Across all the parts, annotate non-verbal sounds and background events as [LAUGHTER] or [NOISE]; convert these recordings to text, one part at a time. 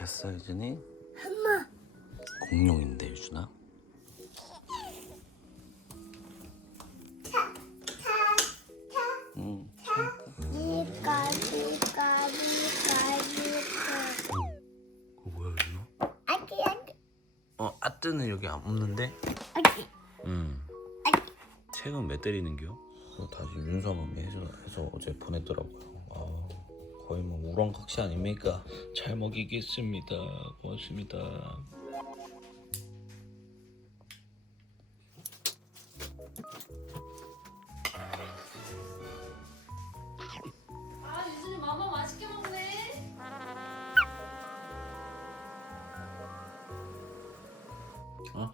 도착했어 유준이? 공룡인데 유준아? 응. 그거 뭐야 유준아? 아기 아기 어 아뜨는 여기 안 없는데? 아기 응. 아기 책은 몇 때리는겨? 다시 윤서 맘이 해서, 해서 어제 보냈더라고요. 아, 거의 뭐 우렁각시 아닙니까? 잘 먹이겠습니다. 고맙습니다. 아 유준이 맘마 맛있게 먹네. 아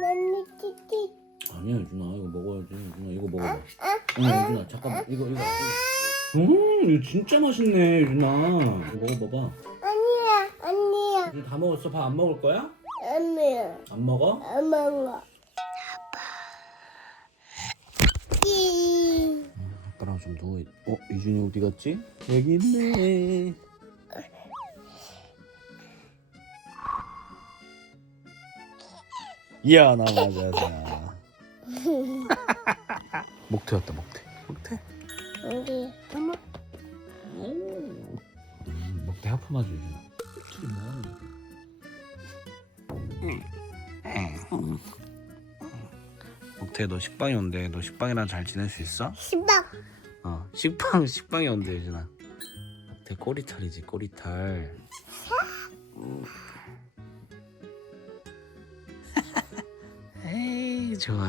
맘미 키키 아니야 유준아 이거 먹어야지 유준아 이거 먹어봐. 응 유준아 잠깐만 이거 이거. 이거. 음 이거 진짜 맛있네. 이거 먹어봐봐. 아니야 아니야 다 먹었어? 밥 안 먹을 거야? 아니야 안 먹어? 안 먹어 이 아빠랑 좀 누워. 있... 어 유준이 어디 갔지? 여기 있네. 이야 나 맞아서. [LAUGHS] 목태였다 목태. 목태. 우리 유준아. 목태 너 식빵이 온대. 너 식빵이랑 잘 지낼 수 있어? 시방 어 식빵 식빵이 온대 유진아 대 꼬리털이지 꼬리털 [LAUGHS] 에이 좋아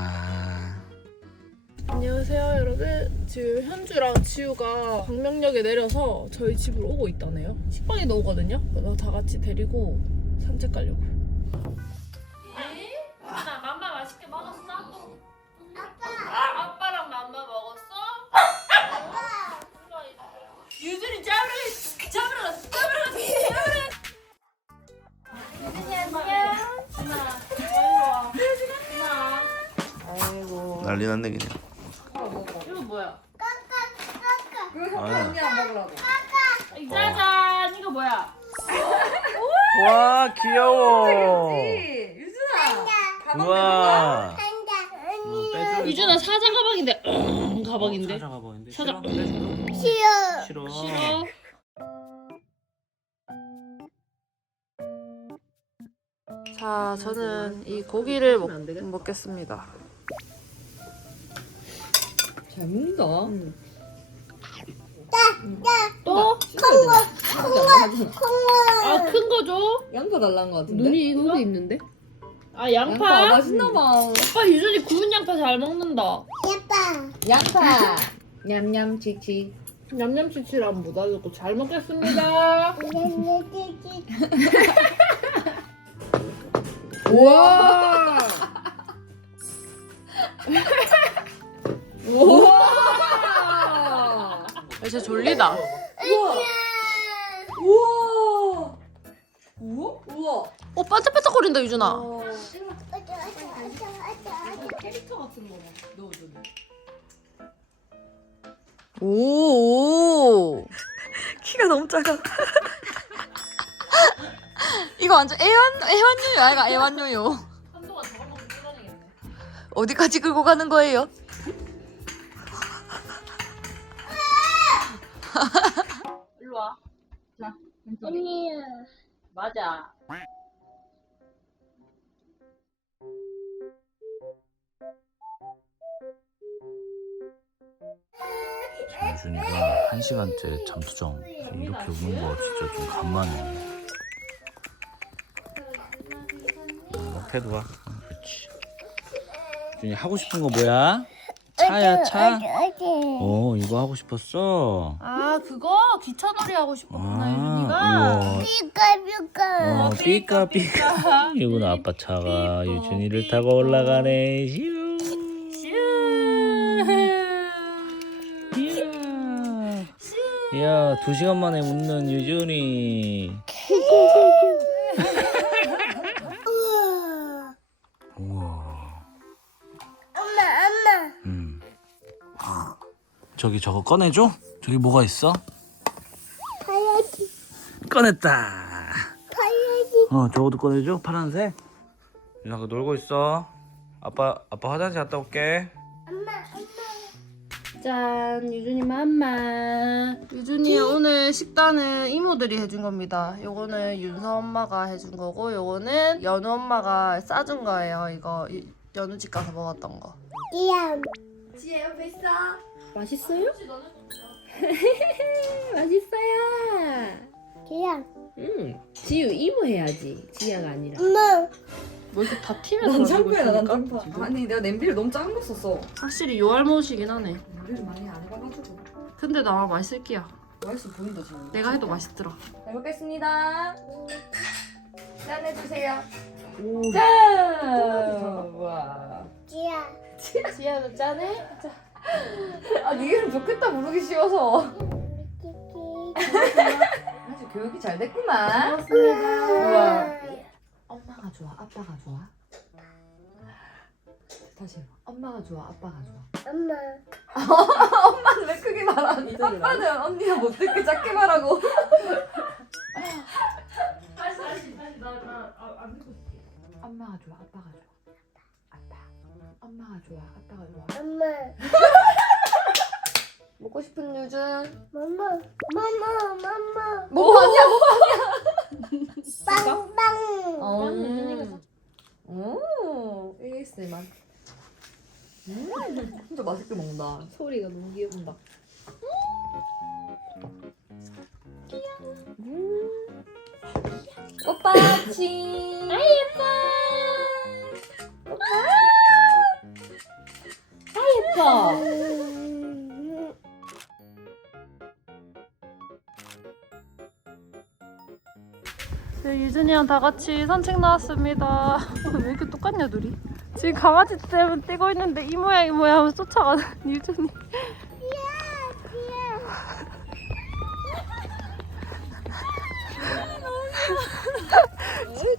안녕하세요 여러분 지금 현주랑 지우가 광명역에 내려서 저희 집으로 오고 있다네요 식빵이도 오거든요 그래서 다 같이 데리고 산책 가려고요 유준아 맘마 맛있게 먹었어? 아빠. 아빠랑 맘마 먹었어? 유준이 잡으러 잡으러 갔어. 잡으러 갔어. 잡으러 갔어. 유준이 안녕. 준아 빨리 와. 준아. 난리 났네 그냥 자 저는 이 고기를 먹, 먹겠습니다 잘 먹는다. 또? 아큰 거 줘? 양파 달란 거 같은데. 눈이 이거 있는데? 아 양파 양파? 맛있나 봐. 오빠 유준이 구운 양파 잘 먹는다. 예뻐 양파. [LAUGHS] 냠냠 치치. 냠냠치치랑 못 알고 잘 먹겠습니다. [LAUGHS] 우와. 우와. 진짜 졸리다 우와. 우와. 우와. 어 반짝반짝거린다 유준아 캐릭터 같은 거 넣어줘. 오 키가 너무 작아 이거 완전 애완 애완요요 아이가 애완요요 한동안 저거 먹고 뜯어내겠네. 어디까지 끌고 가는 거예요? 일로 와. 언니야 맞아. 유준이가 한 시간째 잠수정 이렇게 우는 거 진짜 좀 간만에 와 어, 그렇지. 준이 하고 싶은 거 뭐야? 차야 차? 어 이거 하고 싶었어? 아 그거? 기차놀이 하고 싶었구나 유준이가. 아, 우와. 삐까 삐까. 어, 삐까 삐까 [LAUGHS] 이건 아빠 차가 유준이를 타고 올라가네. 슈. 이야 이야 두 시간 만에 웃는 유준이 [LAUGHS] 저기 저거 꺼내줘? 저기 뭐가 있어? 봐야지. 꺼냈다. 어 저거도 꺼내줘? 파란색? 유나 그 놀고 있어. 아빠 아빠 화장실 갔다 올게. 짠 유준이 맘마. 유준이 오늘 식단은 이모들이 해준 겁니다. 요거는 윤서 엄마가 해준 거고 요거는 연우 엄마가 싸준 거예요 이거. 이- 연우 집 가서 먹었던 거. 이야. 지혜 옆에 있어. 맛있어요? [LAUGHS] 맛있어요. 이야. 응. 지유 이모 해야지. 지야가 아니라. 엄마. 뭐 이렇게 다 튀면서 난 창피해, 난 창피해. 아니 내가 냄비를 너무 작은 거 썼어. 확실히 요알못이긴 하네 냄비를 많이 안 해봐가지고 근데 나 맛있을 끼야 맛있어 보인다 지금. 내가 해도 맛있더라 잘 먹겠습니다. 짠 해주세요. 오. 짠. 와. 이야. 지아도 짠해? 자. 아 이게 좀 좋겠다 부르기 쉬워서. 아주 교육이 잘 됐구만. 고맙습니다 우와. 엄마가 좋아, 아빠가 좋아. 다시 해봐. 엄마가 좋아, 아빠가 좋아. 엄마. [LAUGHS] 엄마는 왜 크게 말하니? 아빠는 언니가 못 듣게 작게 말하고. 다시 다시 다시 나나안 듣고 있을게 엄마가 좋아, 아빠가 좋아. 아빠. 엄마가 좋아, 아빠가 좋아. 엄마. 싶은. 엄마. 엄마. 엄마. 네, 유준이랑 다 같이 산책 나왔습니다. [LAUGHS] 왜 이렇게 똑같냐 둘이? 지금 강아지 때문에 뛰고 있는데 이모야 이모야 하면서 쫓아가는 [LAUGHS] 유준이. [LAUGHS]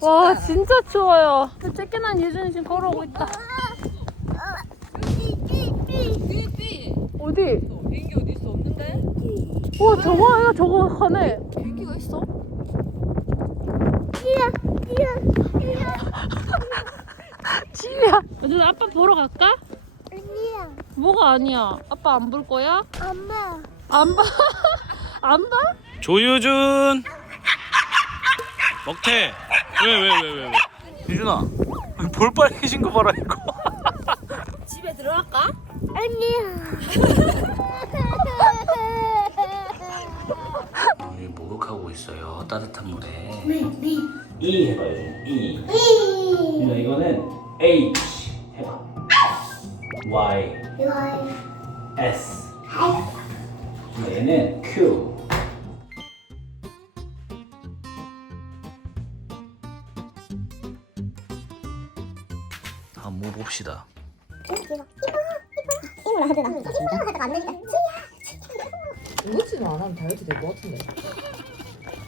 와 진짜 추워요. 쫓겨난 유준이 지금 걸어오고 있다. 어디? 비행기 어디 있어? 없는데? 와 저거 아니야 저거 하네. 비행기가 있어? 지우야. 유준 아빠 보러 갈까? 아니야. 뭐가 아니야? 아빠 안 볼 거야? 엄마. 안 봐? [LAUGHS] 안 봐? 조유준 먹태 왜 왜 왜 왜 왜, 유준아 볼 빨개진 거 봐라 이거 집에 들어갈까? 아니야. [LAUGHS] 우리 목욕하고 있어요 따뜻한 물에 네, 네. E 해봐요 E 이. 유준아 이거는 H Y. S 얘는 Q 한번 봅시다 이모라 하더라. 하다가 안 되니까. 이거지는 안 하면 다이어트 될 것 같은데.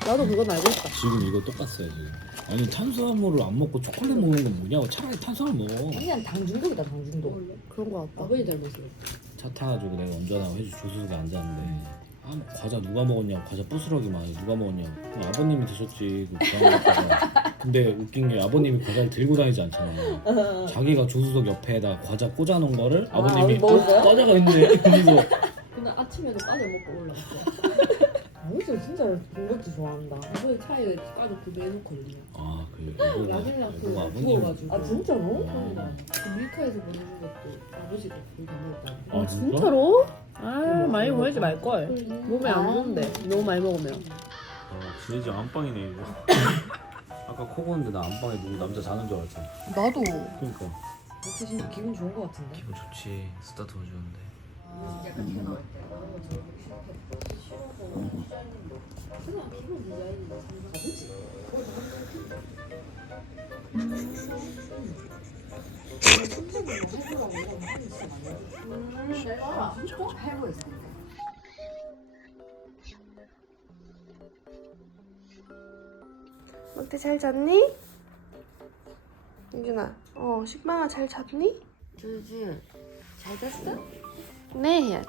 나도 그건 알고 있다. 지금 이거 똑같아요 지금 아니 탄수화물을 안 먹고 초콜릿 먹는 건 뭐냐고 차라리 탄수화물 먹어 그냥 당 중독이다 당 중독. 그런 거 같다. 아버지 닮았어. 차 타가지고 내가 운전하고 해주 조수석에 앉았는데 아 과자 누가 먹었냐고 과자 부스러기 많이 누가 먹었냐고 그럼 아버님이 드셨지 그 부담 갖다가 근데 웃긴 게 아버님이 과자를 들고 다니지 않잖아 자기가 조수석 옆에다 과자 꽂아놓은 거를 아, 아버님이 먹었어요? 과자가 있네 그래서 근데 아침에도 까져 먹고 올라왔어. 아버지 진짜 군것도 좋아한다. 아버지 차에 까지 두개 해놓거든요. 아그 라벨랑 이거 그 아버님 구워가지고. 아 진짜로? 그 밀카에서 보내준 것도 아버지가 거기 다 먹었다. 아 진짜? 진짜로? 아 많이 보내지 말 걸. 몸에 안 좋은데 너무 많이 먹으면. 어, 진짜 안방이네 이거 [LAUGHS] 아까 코 고는데 나 안방에 누구 남자 자는 줄 알았잖아 나도. 그러니까 진짜 기분 좋은 것 같은데. 기분 좋지 스타트 해주는데 해보겠어. 어 때 잘 잤니? 유준아, 어 식빵아 잘 잤니? 줄줄 잘 잤어? 네 해야지.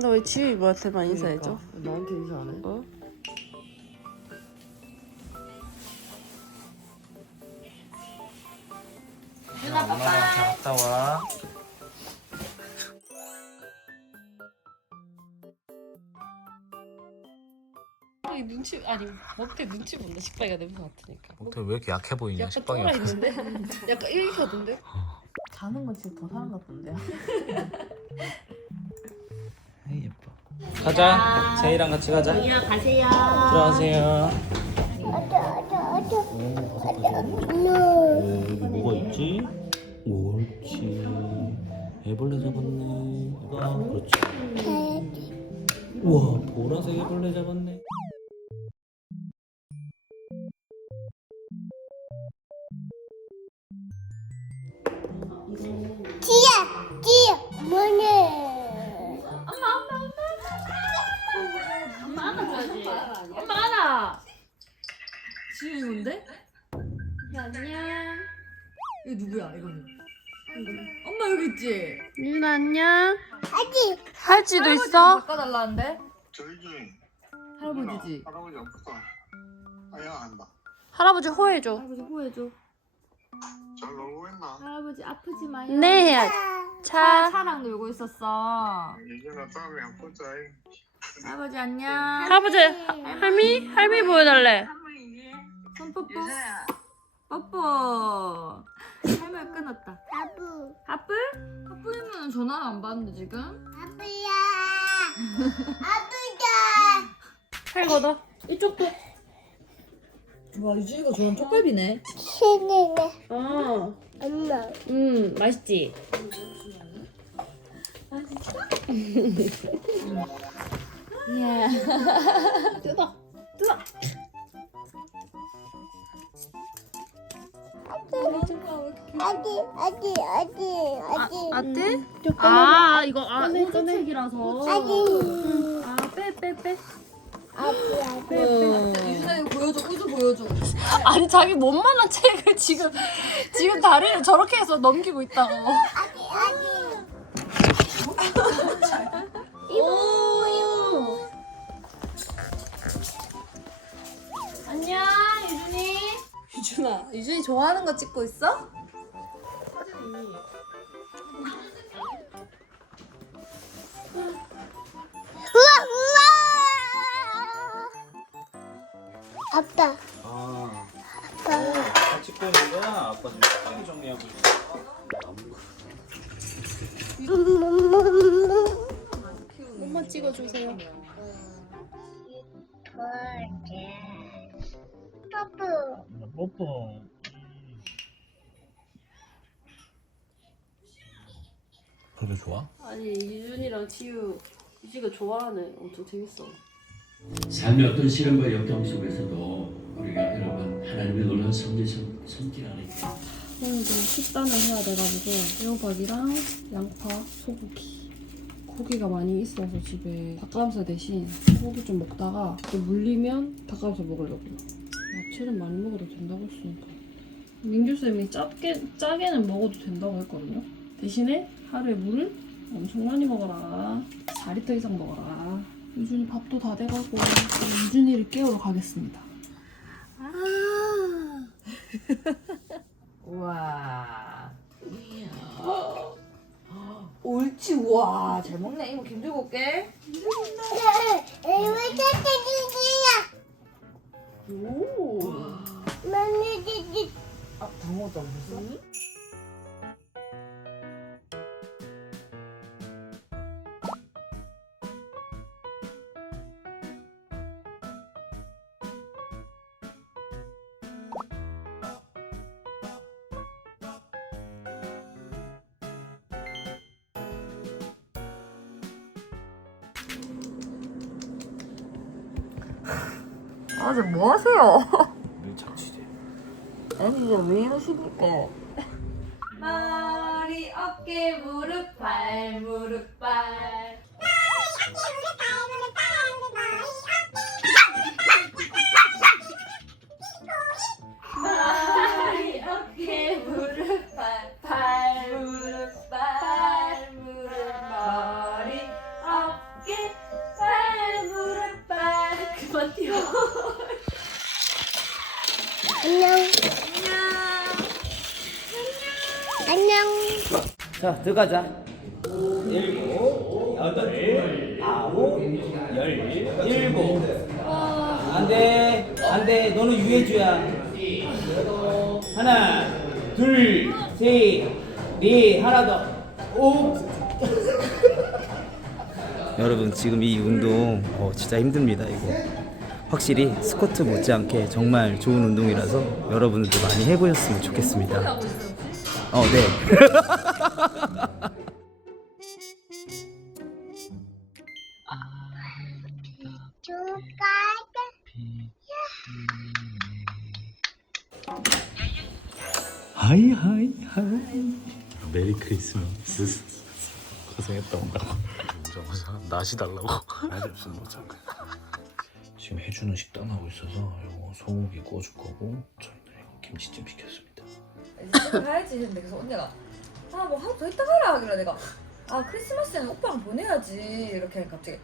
너 왜 지우이한테만 인사해줘? 그러니까. 나한테 인사 안 해? 어? 엄마랑 잘 갔다 와. 이 눈치 아니 먹태 눈치 본다 식빵이가 냄새 맡으니까 목태 왜 이렇게 약해 보이냐 약간 식빵이 쫄아 옆에서. 있는데 [LAUGHS] 약간 일기하던데 자는 건 진짜 더 사람 예뻐. [LAUGHS] 가자. 세이랑 같이 가자. 가세요. 들어가세요. 오, 여기 뭐가 있지? 옳지. 애벌레 잡았네. 아, 그렇지. 우와, 보라색 애벌레 잡았네. 지우 뭔데? 안녕. 이거 누구야 이거는? 엄마 여기 있지? 윤 안녕 아기, 할지도 있어? 바꿔달라는데? 저희지 할아버지지? 할아버지 아프다 아야 한다 할아버지 호해줘 할아버지 호해줘. 잘 놀고 있나? 할아버지 아프지 마요. 네 해야지 차 차랑 놀고 있었어. 예전에 다음에 안 보자 할아버지 안녕. 할아버지 하- 할미? 할미 보여달래 손 뽀뽀. 뽀뽀. 할머니 끊었다. 아부, 하플? 하플이면 전화를 안 받는데 지금? 아부야, [LAUGHS] 아부야. 팔 걷어 이쪽도. 와 유준이가 좋아하는 쪽갈비네 신이네, 어, 엄마. 음 맛있지? [LAUGHS] 예. 아기, 아기, 아기, 아기. 아뜨? 아 이거 아 우주책이라서 아기. 아빼빼 빼. 아기, 아기. 유준아 이거 보여줘 우주 보여줘 아니 자기 몸만한 책을 지금 지금 다리를 저렇게 해서 넘기고 있다고 아기, 아기. 유준이 좋아하는 거 찍고 있어? 우와, 우와. 아빠, 아, 아빠. 다 찍고 있는 거야? 아빠 지금 식빵 정리하고 있어. 엄마 찍어주세요 뽀뽀. 뽀뽀. 그게 좋아? 아니 유준이랑 지우 유지가 좋아하네. 엄청 재밌어. 삶의 어떤 시련과 역경 속에서도 우리가 여러분 하나님의 놀라운 섭리 손, 손길 안에 있다. 오늘도 식단을 해야 돼가지고 애호박이랑 양파, 소고기. 고기가 많이 있어서 집에 닭가슴살 대신 고기 좀 먹다가 또 물리면 닭가슴살 먹으려고요. 야채는 많이 먹어도 된다고 했으니까. 민규쌤이 짜게, 짜게는 먹어도 된다고 했거든요. 대신에 하루에 물을 엄청 많이 먹어라. 4리터 이상 먹어라. 유준이 밥도 다 돼가고 유준이를 깨우러 가겠습니다. [LAUGHS] 우와. 옳지. 우와. 잘 먹네. 이모 김 들고 올게? 오. 떼떼. 아, 다 먹었다. 무슨? 아, 지금 뭐 하세요? [LAUGHS] 밀착취제. 아니, 진짜 왜 이러십니까? 머리, 어깨, 무릎, 발, 무릎, 발. 자 들어가자. 일곱 여덟 아홉 열 일곱. 안 돼 안 돼. 너는 유해주야. 하나 둘 셋 넷. 하나 더 오. [LAUGHS] 여러분 지금 이 운동 어, 진짜 힘듭니다 이거. 확실히 스쿼트 못지않게 정말 좋은 운동이라서 여러분들도 많이 해보셨으면 좋겠습니다. 어, 네. [LAUGHS] 줄까? 하이 하이 하이. 메리 크리스마스. 고생했다 온다고. 오자마자. 낫이 달라고. 낫이 없으면 못 참고 지금 해주는 식단 하고 있어서 요거 소고기 구워줄 거고 저희는 이거 김치찜 시켰습니다. 가야지 했는데. 그래서 언니가 아 뭐 하루 더 있다 가라 하길래 내가 아 크리스마스에는 오빠랑 보내야지 이렇게 하니까 갑자기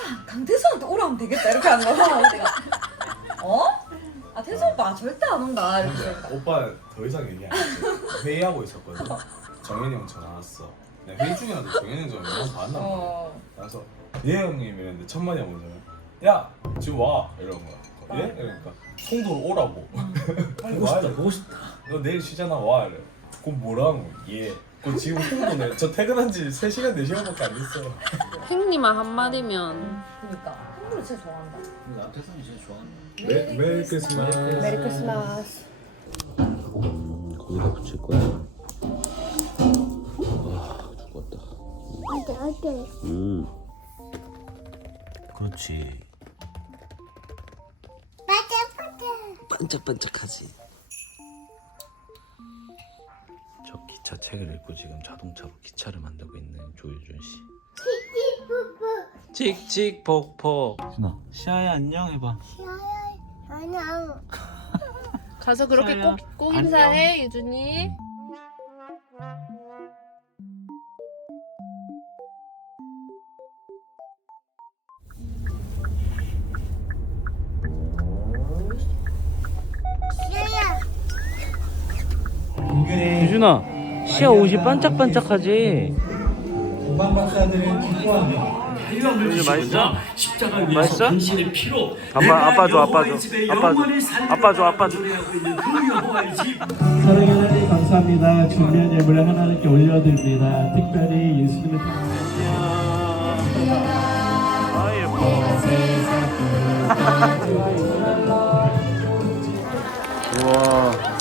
아 강태수한테 오라면 되겠다 이렇게 하는 거야 내가 어? 아 태수 오빠 절대 안 온다 이렇게 하니까 오빠 더 이상 얘기 안 해. 회의하고 있었거든. 정현이 형 전화 왔어. 내가 회의 중이라도 정현이 형 전화 연락 받았나 봐. 어 그래서 예 형님 이랬는데 첫 마디 먼저 야 지금 와 이런 거야. 예? 그러니까 송도로 오라고. [LAUGHS] 빨리 보고 와야 싶다 돼. 보고 싶다 너 내일 쉬잖아 와 이래. 그럼 뭐라고? 예. 그 지금 홍도네. 저 퇴근한 지 3시간 4시간밖에 안 됐어요. 핑님만 한마디면 그니까 한국을 진짜 좋아한다 나 태산이 제일 좋아하는 메, 메리 크리스마스. 메리 크리스마스. 음, 거기다 붙일 거야 와 죽었다 어때 어때? 음 그렇지 맞아 맞아. 반짝반짝하지. 기차 책을 읽고 지금 자동차로 기차를 만들고 있는 조유준 씨. 칙칙폭폭. 준아, 시아야 안녕 해봐. 안녕. [LAUGHS] 가서 그렇게 꼭, 꼭 인사해 유준이 시아야. 유준아, 시아 옷이 반짝반짝하지. 맛있어? 십자가 위에서 맛있어? 당신의 피로 아빠, 아빠 줘, 아빠 줘. 아빠 줘. 아빠 줘, 아빠 줘. 그 여호와의 집 사랑의 하나님 감사합니다. 준비한 예물을 하나님께 올려드립니다. 특별히 예수님을 아, 예뻐. [LAUGHS] 우와.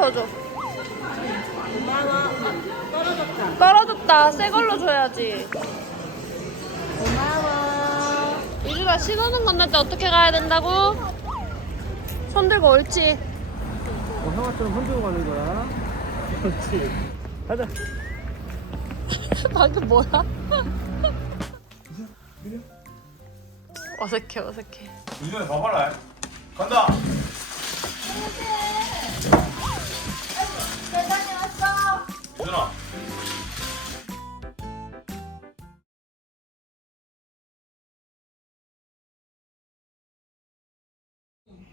더 줘. 떨어졌다. 떨어졌다. 새 걸로 줘야지. 고마워. 유주가 신호등 건널 때 어떻게 가야 된다고? 손 들고 옳지. 어, 형아처럼 흔들고 가는 거야. 그렇지. 가자. [LAUGHS] 방금 뭐야? 어색해 어색해. 유준이 봐봐라. 간다. 대단히 유준아.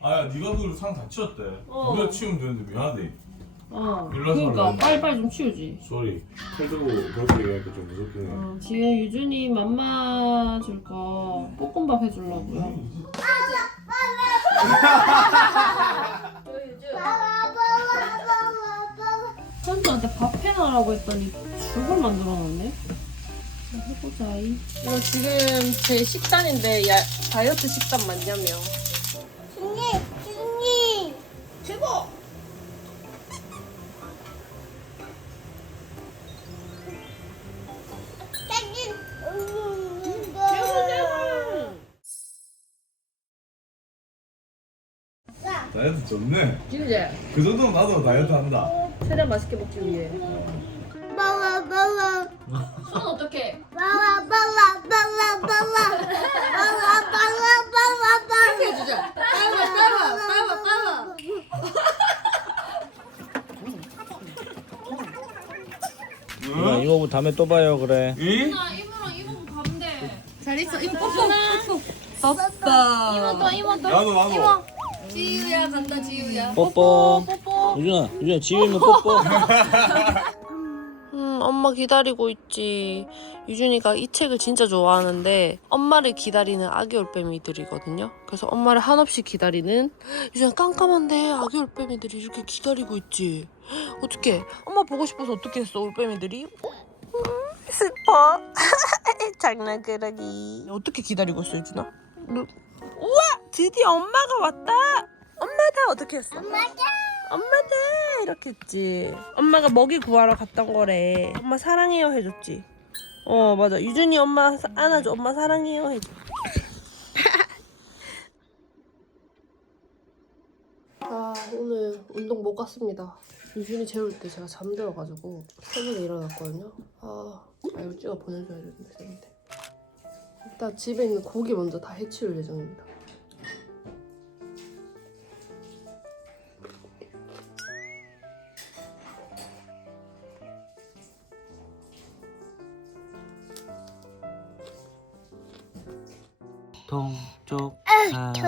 아야 네가 그걸 상다 치웠대. 우리가 치우면 되는데 미안하대. 어. 일로 와서 그러니까 말해. 빨리빨리 좀 치우지. 쏘리. 칼 들고 그렇게 얘기하니까 좀 무섭긴 해. 어, 뒤에 유준이 맘마 줄 거 볶음밥 해주려고요. [LAUGHS] 선수한테 밥 해놔라고 했더니 죽을 만들어놨네. 자, 해보자. 이거 지금 제 식단인데 야, 다이어트 식단 맞냐며. 준이 준이. 최고. 사진. 음, 다이어트 좋네. 진짜 그 정도면 나도 다이어트 한다. 최대한 맛있게 먹기 위해. 봐봐 봐봐. 손 어떻게? 봐봐 봐봐 봐봐 봐봐. 봐봐 봐봐 봐봐 봐봐. 해주자. 따라 따라 따라 따라. 이모 다음에 또 봐요 그래 응? 나 이모랑 이모 가면 돼. 잘 있어 이모 뽀뽀나 빠빠. 이모도 이모도 나도 나도 지유야 간다 지유야 뽀뽀 뽀뽀. 유준아 유준아 지우면 뽀뽀 음, 엄마 기다리고 있지. 유준이가 이 책을 진짜 좋아하는데 엄마를 기다리는 아기 올빼미들이거든요. 그래서 엄마를 한없이 기다리는 유준아 깜깜한데 아기 올빼미들이 이렇게 기다리고 있지. 어떻게? 엄마 보고 싶어서 어떻게 했어 올빼미들이? 음, 슬퍼. [LAUGHS] 장난꾸러기. 어떻게 기다리고 있어 유준아? 너... 우와 드디어 엄마가 왔다. 엄마 다 어떻게 했어? 엄마다. 엄마다 이렇게 했지. 엄마가 먹이 구하러 갔던 거래. 엄마 사랑해요 해줬지. 어 맞아. 유준이 엄마 사- 안아줘. 엄마 사랑해요 해줘. [LAUGHS] 아 오늘 운동 못 갔습니다. 유준이 재울 때 제가 잠들어가지고 새벽에 일어났거든요. 아, 아 이거 찍어 보내줘야 되는데 일단 집에 있는 고기 먼저 다 해치울 예정입니다 동쪽 두두